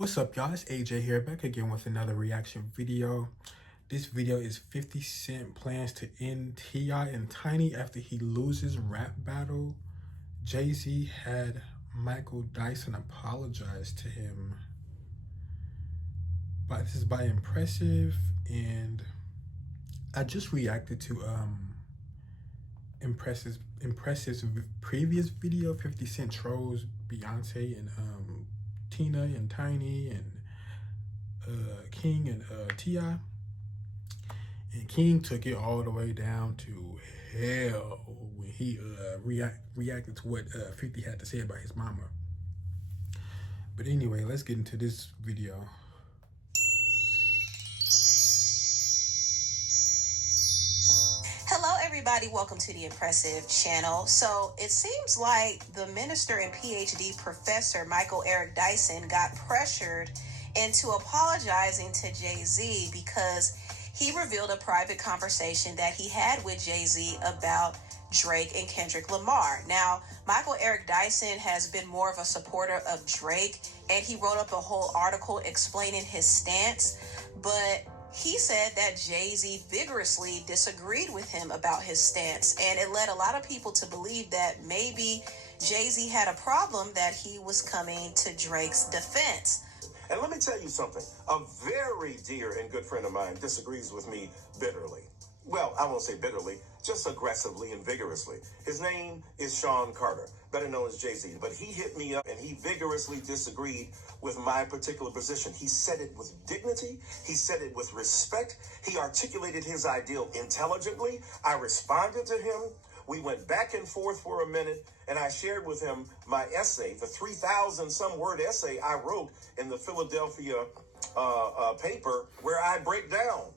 What's up, y'all? It's AJ here, back again with another reaction video. This video is 50 Cent plans to end T.I. and Tiny after he loses rap battle. Jay-Z had Michael Dyson apologize to him. But this is by Impressive, and I just reacted to Impressive's previous video, 50 Cent trolls Beyonce and Tina and Tiny and King and T.I. And King took it all the way down to hell when he reacted to what 50 had to say about his mama. But anyway, let's get into this video. Hello everybody, welcome to the Impressive channel. So it seems like the minister and PhD professor Michael Eric Dyson got pressured into apologizing to Jay-Z because he revealed a private conversation that he had with Jay-Z about Drake and Kendrick Lamar. Now, Michael Eric Dyson has been more of a supporter of Drake, and he wrote up a whole article explaining his stance, but he said that Jay-Z vigorously disagreed with him about his stance, and it led a lot of people to believe that maybe Jay-Z had a problem that he was coming to Drake's defense. And let me tell you something. A very dear and good friend of mine disagrees with me bitterly. Well, I won't say bitterly, just aggressively and vigorously. His name is Sean Carter, better known as Jay-Z. But he hit me up and he vigorously disagreed with my particular position. He said it with dignity. He said it with respect. He articulated his ideal intelligently. I responded to him. We went back and forth for a minute, and I shared with him my essay, the 3,000-some word essay I wrote in the Philadelphia paper, where I break down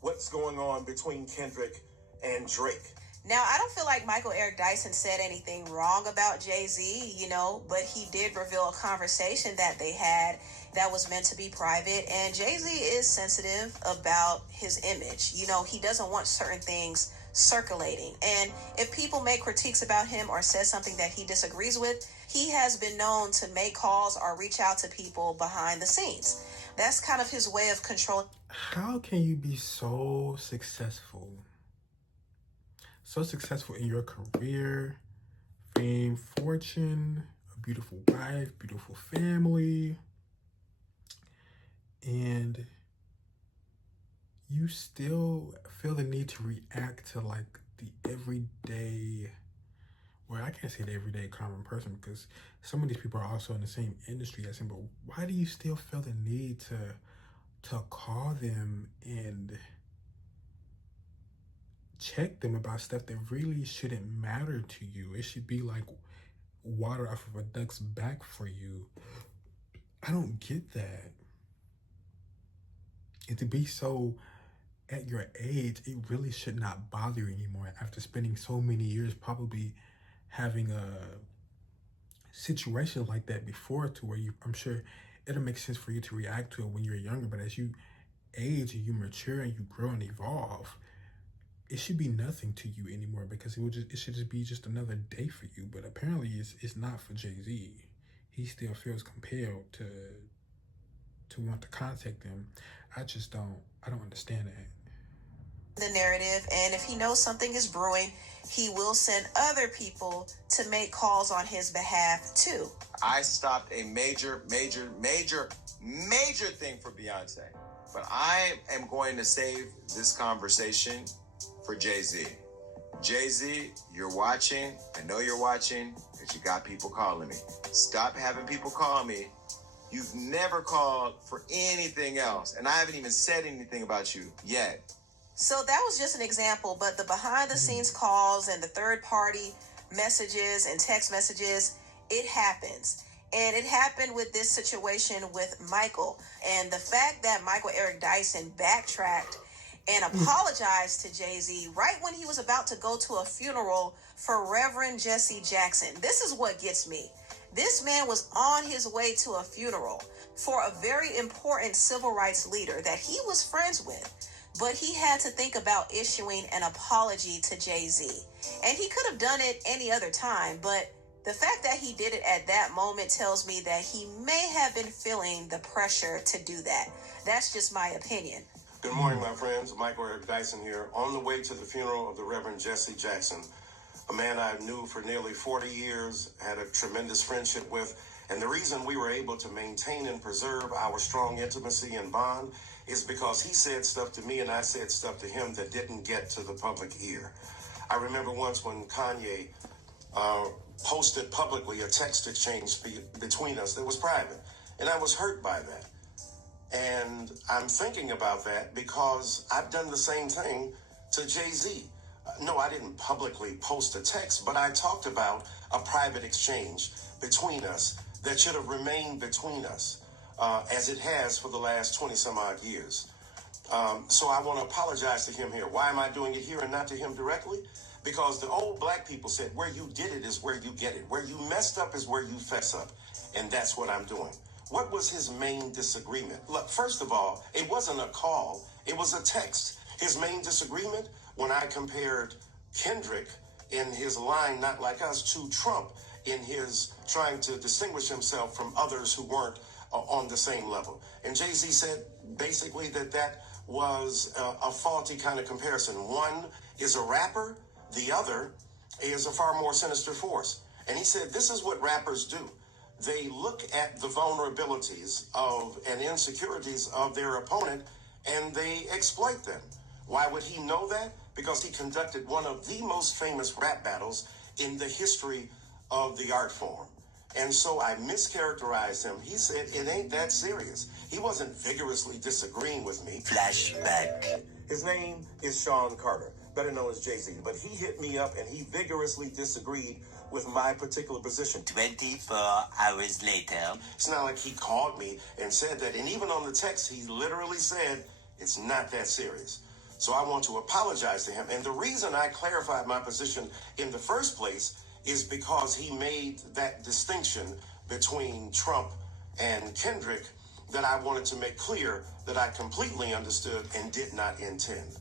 what's going on between Kendrick and Drake. Now, I don't feel like Michael Eric Dyson said anything wrong about Jay-Z, but he did reveal a conversation that they had that was meant to be private, and Jay-Z is sensitive about his image. He doesn't want certain things circulating, and if people make critiques about him or says something that he disagrees with, he has been known to make calls or reach out to people behind the scenes. That's kind of his way of controlling. How can you be so successful in your career, fame, fortune, a beautiful wife, beautiful family, and you still feel the need to react to like the everyday, well, I can't say the everyday common person because some of these people are also in the same industry as him, but why do you still feel the need to call them and check them about stuff that really shouldn't matter to you? It should be like water off of a duck's back for you. I don't get that. And to be so at your age, it really should not bother you anymore after spending so many years probably having a situation like that before, to where I'm sure it'll make sense for you to react to it when you're younger, but as you age and you mature and you grow and evolve, it should be nothing to you anymore because it should just be just another day for you. But apparently it's not for Jay-Z. He still feels compelled to want to contact them. I don't understand that. The narrative, and if he knows something is brewing, he will send other people to make calls on his behalf too. I stopped a major thing for Beyonce, but I am going to save this conversation for Jay-Z. Jay-Z, you're watching. I know you're watching because you got people calling me. Stop having people call me. You've never called for anything else, and I haven't even said anything about you yet. So that was just an example, but the behind-the-scenes calls and the third-party messages and text messages, it happens. And it happened with this situation with Michael. And the fact that Michael Eric Dyson backtracked and apologized to Jay-Z right when he was about to go to a funeral for Reverend Jesse Jackson. This is what gets me. This man was on his way to a funeral for a very important civil rights leader that he was friends with. But he had to think about issuing an apology to Jay-Z. And he could have done it any other time, but The fact that he did it at that moment tells me that he may have been feeling the pressure to do that. That's just my opinion. Good morning, my friends. Michael Eric Dyson here, on the way to the funeral of the Reverend Jesse Jackson, a man I knew for nearly 40 years, had a tremendous friendship with, and the reason we were able to maintain and preserve our strong intimacy and bond is because he said stuff to me and I said stuff to him that didn't get to the public ear. I remember once when Kanye posted publicly a text exchange between us that was private, and I was hurt by that. And I'm thinking about that because I've done the same thing to Jay-Z. No, I didn't publicly post a text, but I talked about a private exchange between us that should have remained between us, as it has for the last 20 some odd years. So I want to apologize to him here. Why am I doing it here and not to him directly? Because the old black people said, where you did it is where you get it. Where you messed up is where you fess up. And that's what I'm doing. What was his main disagreement? Look, first of all, it wasn't a call. It was a text. His main disagreement, when I compared Kendrick in his line, Not Like Us, to Trump in his trying to distinguish himself from others who weren't on the same level. And Jay-Z said basically that was a faulty kind of comparison. One is a rapper, the other is a far more sinister force. And he said, this is what rappers do. They look at the vulnerabilities of and insecurities of their opponent and they exploit them. Why would he know that? Because he conducted one of the most famous rap battles in the history of the art form. And so I mischaracterized him. He said, it ain't that serious. He wasn't vigorously disagreeing with me. Flashback. His name is Sean Carter, better known as Jay-Z, but he hit me up and he vigorously disagreed with my particular position. 24 hours later. It's not like he called me and said that. And even on the text, he literally said, it's not that serious. So I want to apologize to him. And the reason I clarified my position in the first place is because he made that distinction between Trump and Kendrick that I wanted to make clear that I completely understood and did not intend.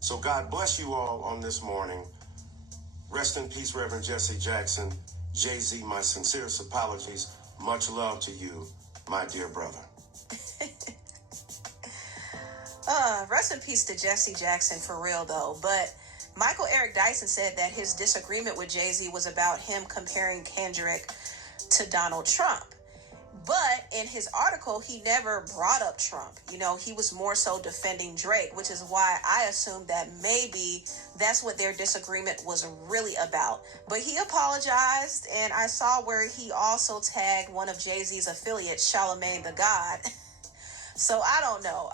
So God bless you all on this morning. Rest in peace, Reverend Jesse Jackson. Jay-Z, my sincerest apologies. Much love to you, my dear brother. Rest in peace to Jesse Jackson for real though. But Michael Eric Dyson said that his disagreement with Jay-Z was about him comparing Kendrick to Donald Trump. But in his article, he never brought up Trump. You know, he was more so defending Drake, which is why I assumed that maybe that's what their disagreement was really about. But he apologized, and I saw where he also tagged one of Jay-Z's affiliates, Charlamagne the God. So I don't know.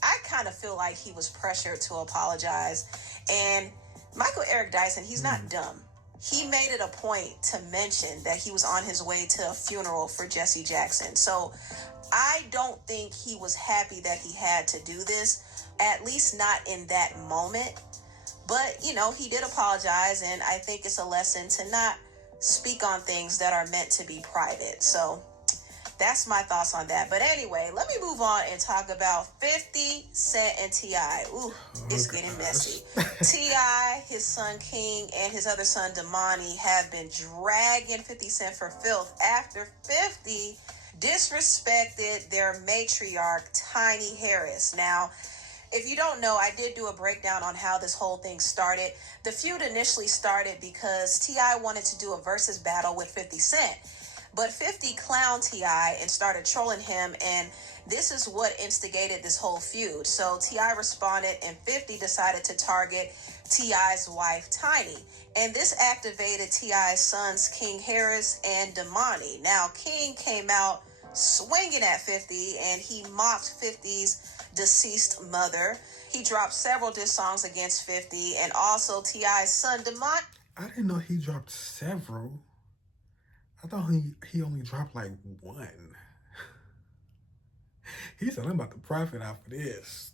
I kind of feel like he was pressured to apologize. And Michael Eric Dyson, he's not dumb. He made it a point to mention that he was on his way to a funeral for Jesse Jackson. So I don't think he was happy that he had to do this, at least not in that moment. But, you know, he did apologize, and I think it's a lesson to not speak on things that are meant to be private. So that's my thoughts on that. But anyway, let me move on and talk about 50 Cent and T.I. Ooh, it's getting messy. T.I., his son King, and his other son Damani have been dragging 50 Cent for filth after 50 disrespected their matriarch, Tiny Harris. Now, if you don't know, I did do a breakdown on how this whole thing started. The feud initially started because T.I. wanted to do a versus battle with 50 Cent. But 50 clowned T.I. and started trolling him, and this is what instigated this whole feud. So T.I. responded, and 50 decided to target T.I.'s wife, Tiny. And this activated T.I.'s sons, King Harris and Damani. Now, King came out swinging at 50, and he mocked 50's deceased mother. He dropped several diss songs against 50, and also T.I.'s son, Damani. I didn't know he dropped several. I thought he only dropped like one. He said, I'm about to profit off of this.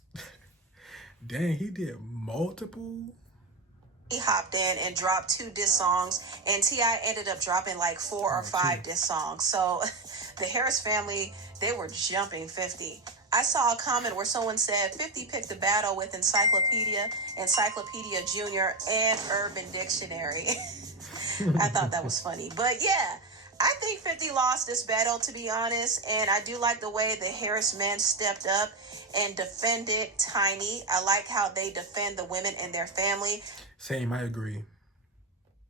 Dang, he did multiple. He hopped in and dropped 2 diss songs, and T.I. ended up dropping like 4 or 5 diss songs. So the Harris family, they were jumping 50. I saw a comment where someone said 50 picked the battle with Encyclopedia Junior, and Urban Dictionary. I thought that was funny. But yeah, I think 50 lost this battle, to be honest. And I do like the way the Harris men stepped up and defended Tiny. I like how they defend the women and their family. Same, I agree.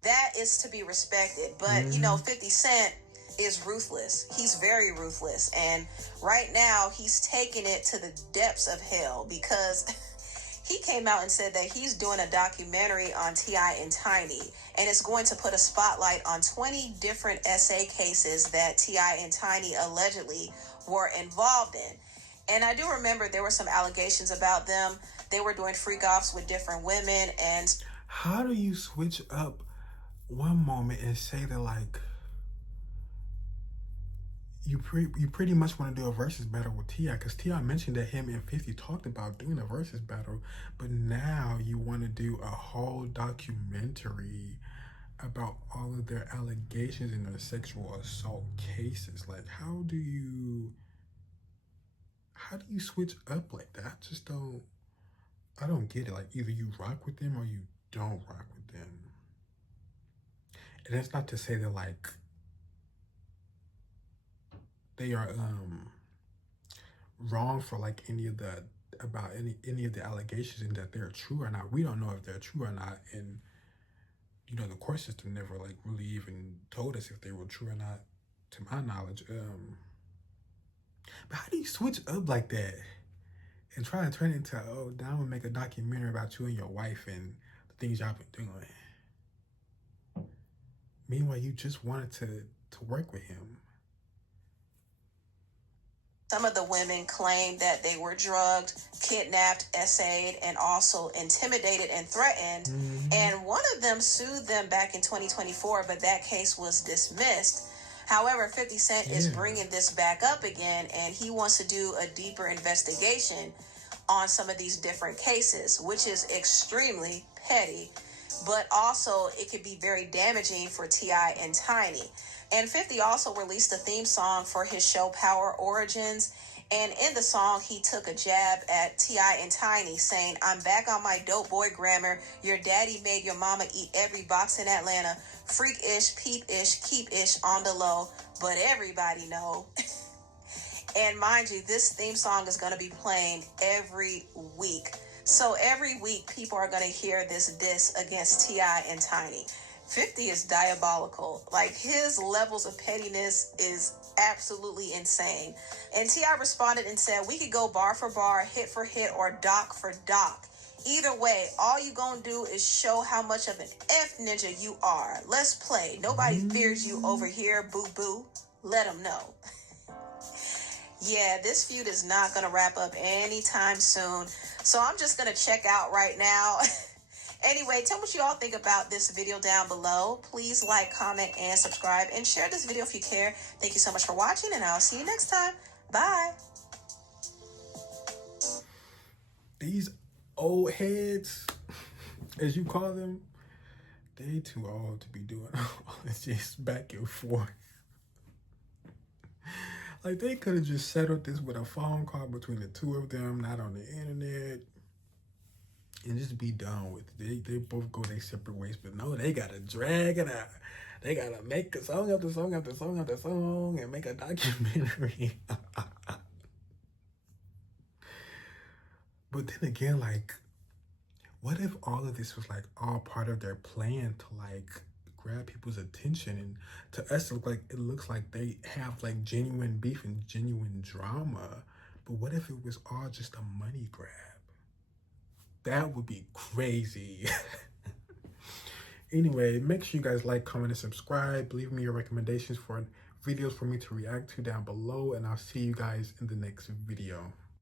That is to be respected. But, 50 Cent is ruthless. He's very ruthless. And right now, he's taking it to the depths of hell because he came out and said that he's doing a documentary on T.I. and Tiny, and it's going to put a spotlight on 20 different SA cases that T.I. and Tiny allegedly were involved in. And I do remember there were some allegations about them. They were doing freak-offs with different women. And how do you switch up one moment and say that, like, you pretty much want to do a versus battle with T.I. because T.I. mentioned that him and 50 talked about doing a versus battle, but now you want to do a whole documentary about all of their allegations and their sexual assault cases. Like, how do you switch up like that? I don't get it. Like, either you rock with them or you don't rock with them. And that's not to say that, like, they are wrong for like any of the allegations and that they're true or not. We don't know if they're true or not, and the court system never like really even told us if they were true or not, to my knowledge. But how do you switch up like that and try to turn it into, oh, now I'm gonna make a documentary about you and your wife and the things y'all been doing? Meanwhile, you just wanted to work with him. Some of the women claimed that they were drugged, kidnapped, essayed, and also intimidated and threatened. Mm-hmm. And one of them sued them back in 2024, but that case was dismissed. However, 50 Cent is bringing this back up again, and he wants to do a deeper investigation on some of these different cases, which is extremely petty, but also it could be very damaging for T.I. and Tiny. And 50 also released a theme song for his show Power Origins. And in the song, he took a jab at T.I. and Tiny, saying, "I'm back on my dope boy grammar. Your daddy made your mama eat every box in Atlanta. Freak-ish, peep-ish, keep-ish on the low. But everybody know." And mind you, this theme song is going to be playing every week. So every week, people are going to hear this diss against T.I. and Tiny. 50 is diabolical. Like, his levels of pettiness is absolutely insane. And T.I. responded and said, "We could go bar for bar, hit for hit, or doc for doc. Either way, all you gonna do is show how much of an F ninja you are. Let's play. Nobody fears you over here, boo-boo. Let them know." Yeah, this feud is not gonna wrap up anytime soon. So I'm just gonna check out right now. Anyway, tell me what you all think about this video down below. Please like, comment, and subscribe, and share this video if you care. Thank you so much for watching, and I'll see you next time. Bye. These old heads, as you call them, they too old to be doing all this just back and forth. Like, they could have just settled this with a phone call between the two of them, not on the internet, and just be done with it. They both go their separate ways, but no, they gotta drag it out. They gotta make a song after song after song after song and make a documentary. But then again, like, what if all of this was like all part of their plan to like grab people's attention? And to us, it looks like they have like genuine beef and genuine drama. But what if it was all just a money grab? That would be crazy. Anyway, make sure you guys like, comment, and subscribe. Leave me your recommendations for videos for me to react to down below, and I'll see you guys in the next video.